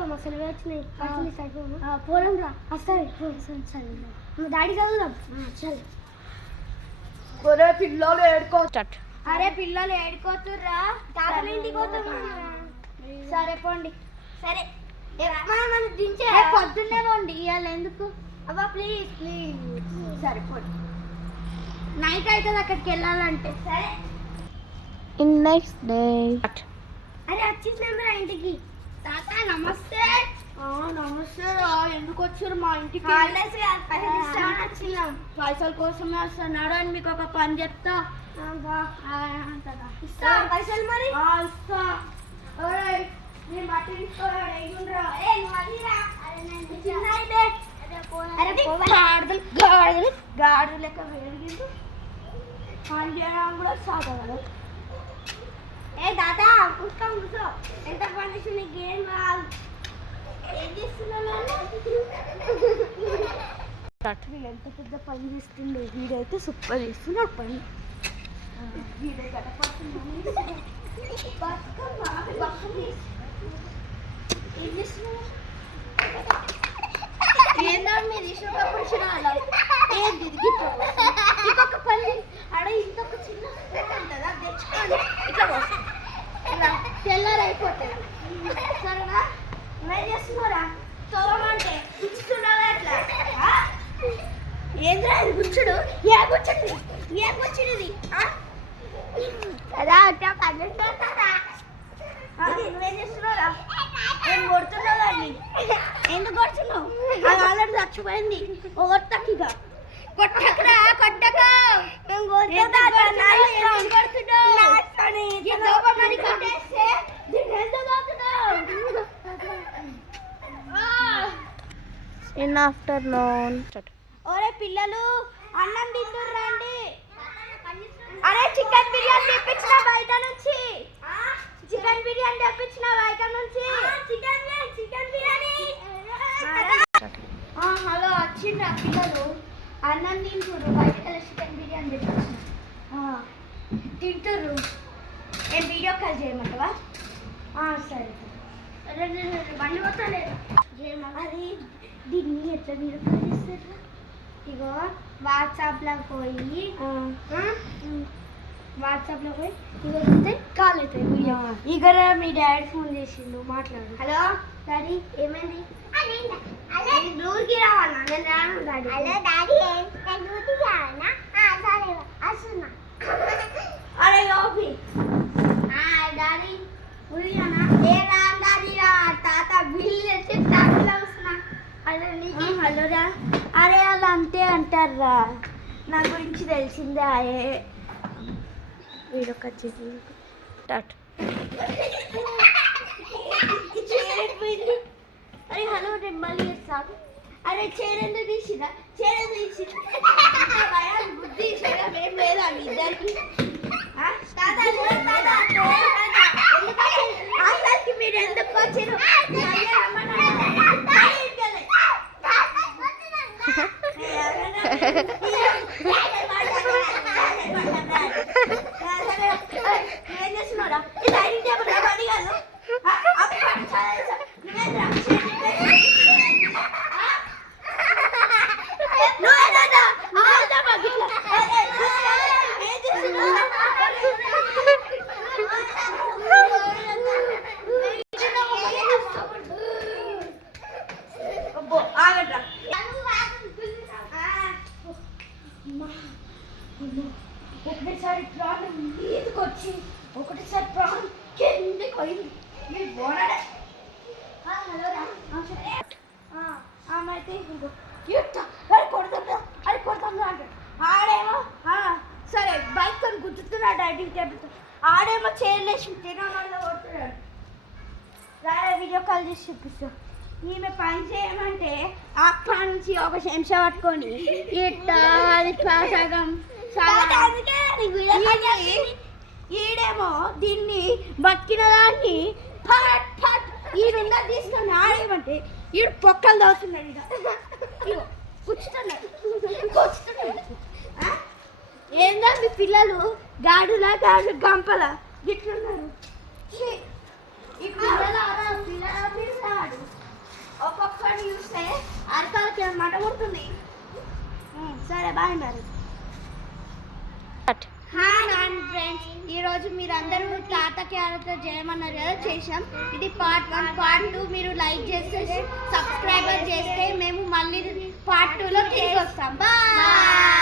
చదువుదాం అసలు వచ్చినాయి పోరం రా సరే సరే డాడీ చదువుదాం సరే ఒరే పిల్లలు ఏడుకోవచ్చు. అరే పిల్లలు ఏడుకోతుర్రా తాతల ఇంటికి పోతాం. సరే పోండి. సరే మనం దించే పొద్దున్నే పోండి ఇవాళ ఎందుకు అబ్బా ప్లీజ్ ప్లీజ్. సరే పోండి నైట్ అవుతుంది అక్కడికి వెళ్ళాలంటే. సరే ఇన్ నెక్స్ట్ డే. అరే వచ్చేసినాం ఇంటికి. తాత నమస్తే. నమస్తే రా. ఎందుకు వచ్చారు మా ఇంటికి? పైసల కోసమే వస్తున్నాడు అని మీకు ఒక పని చెప్తా. పైసలు మరి ఇస్తా. గాడు లెక్క పెరిగింది పని చేయడం కూడా సాగదు. ఏ దాదా పుస్తకం కూర్చో. ఎంత పని నీకు ఏం కాదు. ఏం చేస్తున్నాను ఎంత పెద్ద పని చేస్తుండే. వీడైతే సూపర్ చేస్తున్నాడు పని. ఏందా మీరు ఇష్టపడిన ఏంది ఇంకొక పని ఆడ ఇంకొక చిన్న ఉంటుందా తెచ్చుకోండి. ఇట్లా పోస్తాం ఇలా తెల్లారు అయిపోతుంది. సరేనా ఏం చేస్తున్నారా? తోమంటే గుచ్చుతున్నారా అట్లా? ఏంద్రా ఇది గుచ్చుడు? ఏ గుచ్చుడు? ఏ గుచ్చుడు? అదా అట్లా పనిచేస్తారా? నువ్వేం చేస్తున్నారా? నేను కొడుతున్నావు దాన్ని. ఎందుకు కొడుతున్నావు? అది ఆల్రెడీ చచ్చిపోయింది. కొట్టకిగా కొట్టకరా కొట్టక. In afternoon. ఒరే పిల్లలు అన్నం తింటుర్రండి. అరే చికెన్ బిర్యానీ తెప్పించిన బయట నుంచి. చికెన్ బిర్యానీ తెప్పించిన బయట నుంచి. చికెన్ బిర్యానీ. హలో వచ్చిండ్రా పిల్లలు అన్నం తింటుర్రు. బయట చికెన్ బిర్యానీ తెప్పించిన తింటుర్రు. నేను వీడియో కాల్ చేయమంటావా? సరే బండి పోతలేదు. అది దీన్ని ఎట్లా వీడియో కాల్ చేస్తారు? ఇగో వాట్సాప్లో పోయి ఇగో వస్తే కాల్ అవుతుంది వీడియో. ఇక మీ డాడీ ఫోన్ చేసిండు మాట్లాడు. హలో డాడీ ఏమైంది? ఊరికి రావాలా? నేను రాను డాడీ. హలో డాడీ ఊరికి రావాలా? సరే వస్తున్నా. అరే ఓపి డాడీ ఊరినా? ఏ రా డాడీ రా తాత బిల్లు తెచ్చి టాక్సీలో వస్తున్నా. హలోరా. అరే వాళ్ళు అంతే అంటారా? నా గురించి తెలిసిందే. ఆయే వీడొక స్టార్ట్. అరే హలో నేను మళ్ళీ చేస్తాను. అరే చేరెందుకు తీసినా? బుద్ధి ఏం లేదా మీ ఇద్దరికి? అసలుకి మీరు ఎందుకు వచ్చారు? ఏం చేస్తున్నారా? డైనింగ్ టేబుల్ పని కాదు. ఒకటిసారి ప్రాణం మీదకి వచ్చి ఒకటిసారి ప్రాణం కిందకి పోయింది. మీరు పోరాడే కొడతాం అంటాడు. ఆడేమో సరే బైక్ తో గుర్తున్నాడు డైటింగ్ టేబుల్తో. ఆడేమో చేయలేసి తినడంలో కొడుతున్నాడు. రాడే వీడియో కాల్ చేసి చూపిస్తా. ఈమె పని చేయమంటే అక్కడి నుంచి ఒక చెంచా పట్టుకొని ఇట్లా అది సగం ఈడేమో దీన్ని బతికిన దాన్ని ఈడుందా తీసుకొని ఆడేయమంటే ఈడు పొక్కలు తవ్వుతున్నాడు. ఇక కూర్చుతున్నాడు. ఏందా మీ పిల్లలు గాడులా గంపలా గిట్లున్నారు. ఈ పిల్లలు పిల్లలు ఒకటి చూస్తే అరకాలకి మాట కొడుతుంది. సరే బాయ్ మరి. హాయ్ నాన్ ఫ్రెండ్స్, ఈరోజు మీరు అందరూ తాత క్యారెక్టర్ చేయమన్నారు కదా, చేసాం. ఇది పార్ట్ 1. పార్ట్ 2 మీరు లైక్ చేస్తే సబ్స్క్రైబర్ చేస్తే మేము మళ్ళీ పార్ట్ 2లో తిరిగి వస్తాం. బాయ్.